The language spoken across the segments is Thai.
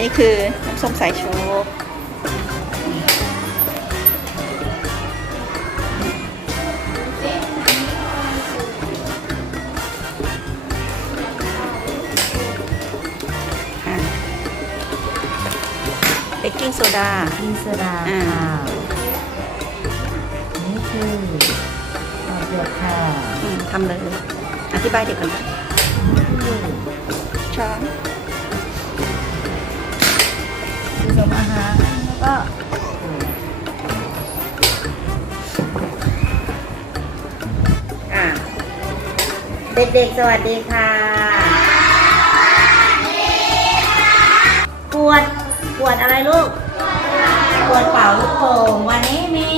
นี้คือน้ำส้มสายชูเบกกิ้งโซดา กินโซดาอ่า ค่ะนี่คือหลอดหยดค่ะอืมทำเลย อธิบายเด็กก่อนนะช้อน ผสมอาหารแล้วก็อะเด็กๆ สวัสดีค่ะปวดปวดอะไรลูกปวดเป่าลูกโป่งวันนี้มี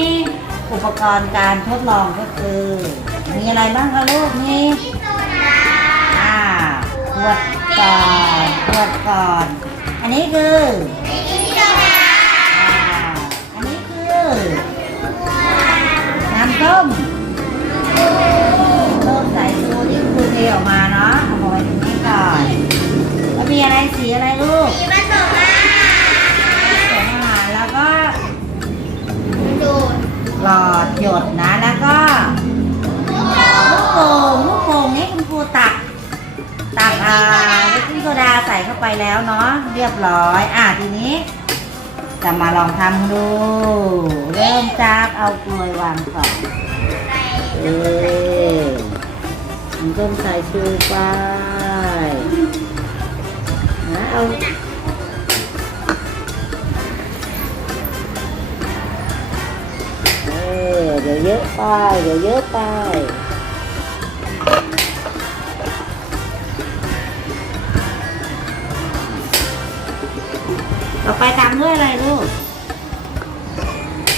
อุปกรณ์การทดลองก็คือ มีอะไรบ้างคะลูกมีอ่าปวดก่อนปวดก่อน อันนี้คืออ่าอันนี้คือน้ำส้มส้มสายชูที่คุณเทออกมาเนาะเอาไว้ตรงนี้ก่อนแล้วมีอะไรสีอะไรลูก ไปแล้วเนาะเรียบร้อยอะทีนี้จะมาลองทำดู เริ่มจากเอากลวยวางก่อนเออมันต้มใส่ชูไปนะเอาเออเดี๋ยวเยอะไปเดี๋ยวเยอะไป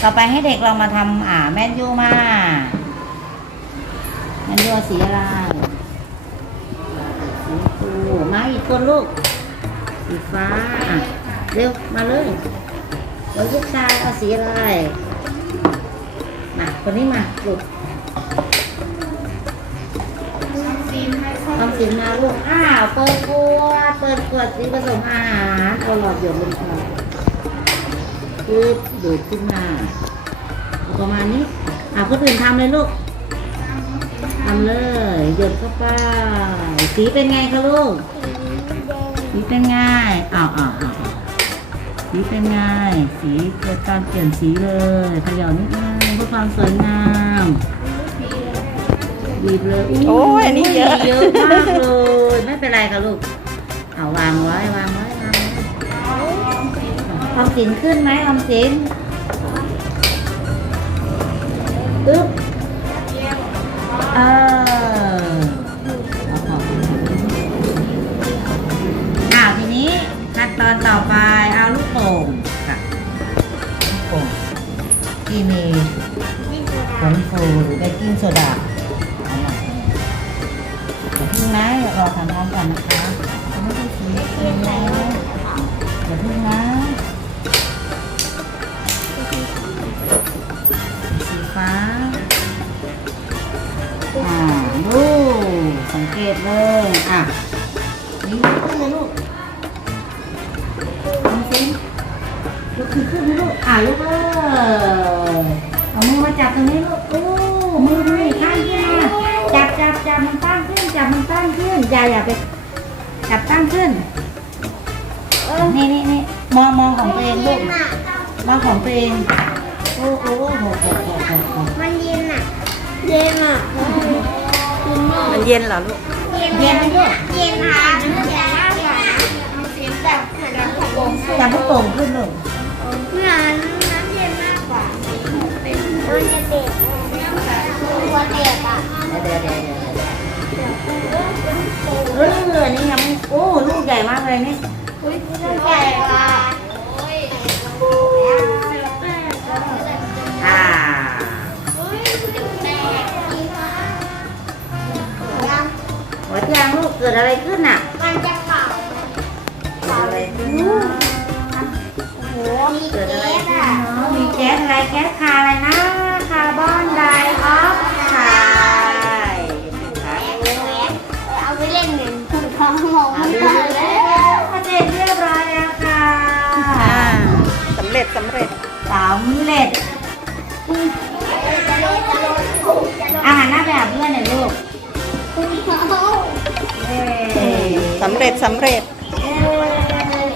ต่อไปให้เด็กเรามาทำอ่าแมนยูมาแมนยูสีอะไรสีชมพูมาอีกคนลูก สีฟ้าอะเร็วมาเลยเดี๋ยวลูกชายเอาสีอะไรมาคนนี้มาลูกทำสินมาลูกอ้าวเปิดขวดเปิดขวดสีผสมอาหารเอาหลอดหยดลงไป ปึ๊บดูดขึ้นมาประมาณนี้ อะคนอื่นทำเลยลูกทำเลยหยดเข้าไปสีเป็นไงคะลูกสีเป็นไงอ้าวอ้าวอ้าวสีเป็นไงสีเกิดการเปลี่ยนสีเลยขย่านิดนึงเพื่อความสวยงามบีบเลยโอ้ยอันนี้เยอะเยอะมากเลยไม่เป็นไรค่ะลูกเอาวางไว้วางไว้ ออมสินขึ้นไหมออมสินตึ๊บเอออาออกอ่าทีนี้ขั้นตอนต่อไปเอาลูกโป่งค่ะลูกโป่งที่มีผงฟูหรือเบกกิ้งโซดาอย่าพิ่งนะรอทำพร้อมกันนะคะยังไม่ได้สีเขียวนะอย่าพิ่งนะ ลุกขึ้นขึ้นลูกอะลุกเลยเอามือมาจับตรงนี้ลูกโอ้มือมือข้างขึ้นมาจับจับจับมันตั้งขึ้นจับมันตั้งขึ้นอย่าอย่าไปจับตั้งขึ้นนี่นี่นี่มองมองของตัวเองลูกมองของตัวเองโอ้โหโอ้โหโอ้โหโอ้โหมันเย็นอะเย็นอะมันเย็นเหรอลูกเย็นไหมลูกเย็นค่ะ อยากให้โป่งขึ้นหนึ่งเหมือนน้ำเย็นมากกว่ามันจะเด็กตัวเด็กอะเดี๋ยวเดี๋ยวเดี๋ยวเออนี่ยังโอ้ลูกใหญ่มากเลยนี่ใหญ่กว่าอ่าหัวยางลูกเกิดอะไรขึ้นอะ มันจะเป่าเกิดอะไรขึ้น มีเนาะมีแก๊สอะไรแก๊สคาร์อะไรนะ คาร์บอนไดออกไซด์นะคะเอาไปเล่นหนึ่งคุณท้องมองไม่ได้แล้แล้ววเสร็จเรียบร้อยแล้วค่ะสำเร็จสำเร็จสำเร็จอาหารหน้าไปหาเพื่อนหน่อยลูกสำเร็จสำเร็จ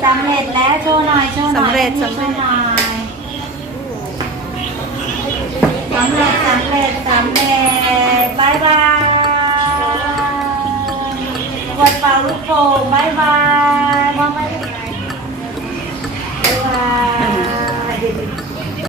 สำเร็จแล้วโชว์หน่อยโชว์หน่อยสำเร็จโชสำเร็จว์หน่อยสำเร็จสำเร็จสำเร็จบายบายกดเป่าลูกโป่งบายบายมองไปบายบาย